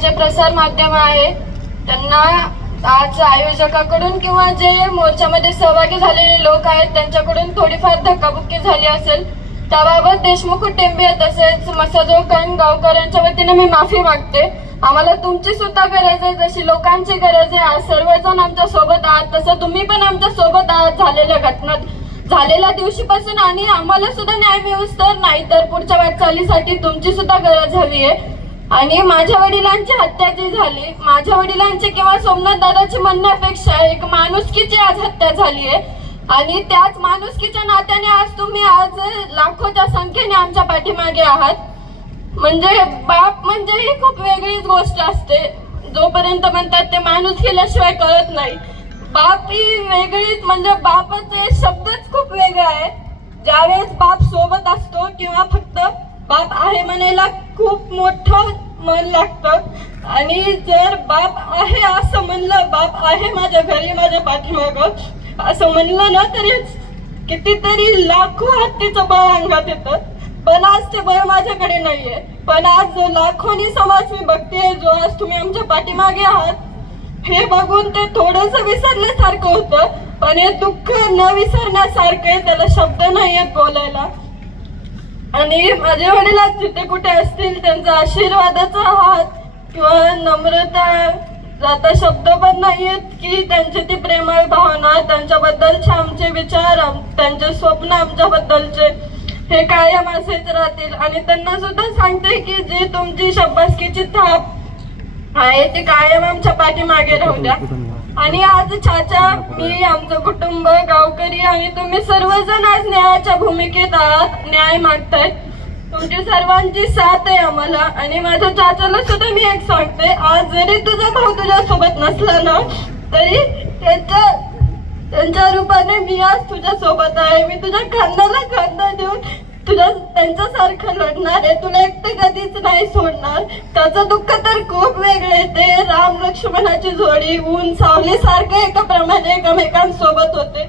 जे प्रसार माध्यम आहे त्यांना आज आयोजकाकडून किंवा जे मोर्चामध्ये सहभागी झालेले लोक आहेत त्यांच्याकडून थोडीफार धक्काबुक्की झाली असेल, त्याबाबत देशमुख कुटुंबीय तसेच मसाजोगण गावकऱ्यांच्या वतीने मी माफी मागते. आम्हाला तुमची सुद्धा गरज आहे, जशी लोकांची गरज आहे. आज सर्वजण आमच्या सोबत आहात, तसं तुम्ही पण आमच्या सोबत आहात झालेल्या घटनात झालेल्या दिवशीपासून, आणि आम्हाला सुद्धा न्याय मिळूच तर नाही तर पुढच्या वाटचालीसाठी तुमची सुद्धा गरज हवी आहे. आणि माझ्या वडिलांची हत्या जी झाली, माझ्या वडिलांची किंवा सोमनाथ दादाची म्हणण्यापेक्षा एक माणुसकीची आज हत्या झाली आहे, आणि त्याच माणुसकीच्या नात्याने आज तुम्ही आज लाखोच्या संख्येने आमच्या पाठीमागे आहात. म्हणजे बाप म्हणजे ही खूप वेगळीच गोष्ट असते. जोपर्यंत म्हणतात ते माणूस केल्याशिवाय कळत नाही. बाप ही वेगळीच, म्हणजे बापाचे शब्दच खूप वेगळा आहे. ज्यावेळेस बाप सोबत असतो किंवा फक्त बाप आहे म्हणायला खूप मोठं मन लागतं, आणि जर बाप आहे असं म्हणलं, बाप आहे माझ्या घरी माझ्या पाठीमागं असं म्हणलं ना, तरी कितीतरी लाखो हत्तीचं बळ अंगात येतं. पण आज ते बळ माझ्याकडे नाहीये. पण आज जो लाखोनी समाज मी बघते, जो आज तुम्ही आमच्या पाठीमागे आहात, हे बघून ते थोडंसं विसरल्यासारखं होतं. पण हे दुःख न विसरण्यासारखं आहे, त्याला शब्द नाही आहेत बोलायला. आणि माझे वडील आज जिथे कुठे असतील त्यांचा आशीर्वादाचा हात किंवा नम्रता जाता शब्द पण नाहीयेत की त्यांची ती प्रेमळ भावना, त्यांच्याबद्दलचे आमचे विचार, त्यांचे स्वप्न आमच्याबद्दलचे हे कायम असेच राहतील. आणि त्यांना सुद्धा सांगते की जी तुमची शाबासकीची थाप आहे ती कायम आमच्या पाठीमागे राहू द्या. आणि आज चाचा, मी, आमचं कुटुंब, गावकरी आणि तुम्ही सर्वजण आज न्यायाच्या भूमिकेत आहात, न्याय मागतायत. तुमची सर्वांची साथ आहे आम्हाला. आणि माझ्या चाचाला सुद्धा मी एक सांगते, आज जरी तुझा भाऊ तुझ्या सोबत नसला ना, तरी त्यांच्या रूपाने मी आज तुझ्या सोबत आहे. मी तुझ्या खांद्याला खांदा देऊन त्यांच्यासारखं लढणार आहे. तुला एकटे कधीच नाही सोडणार. त्याचं दुःख तर खूप वेगळे. ते राम लक्ष्मणाची जोडी ऊन सावली सारखे एकाप्रमाणे एकमेकांसोबत होते.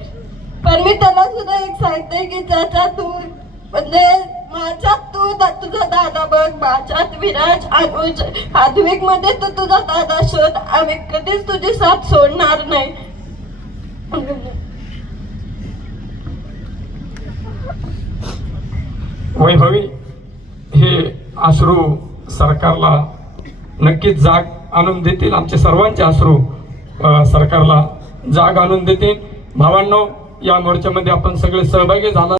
पण मी त्याला सुद्धा एक सांगते की चाचा, तू म्हणजे माझ्यात तू तुझा दादा बघ, माझ्यात विराज, अनुज, आधुनिक मध्ये तू तुझा दादा शोध. आम्ही कधीच तुझी साथ सोडणार नाही. वैभवी, हे अश्रू सरकारला नक्कीच जाग आणून देतील. आमचे सर्वांचे अश्रू सरकारला जाग आणून देतील. भावांनो, या मोर्चामध्ये आपण सगळे सहभागी झाला.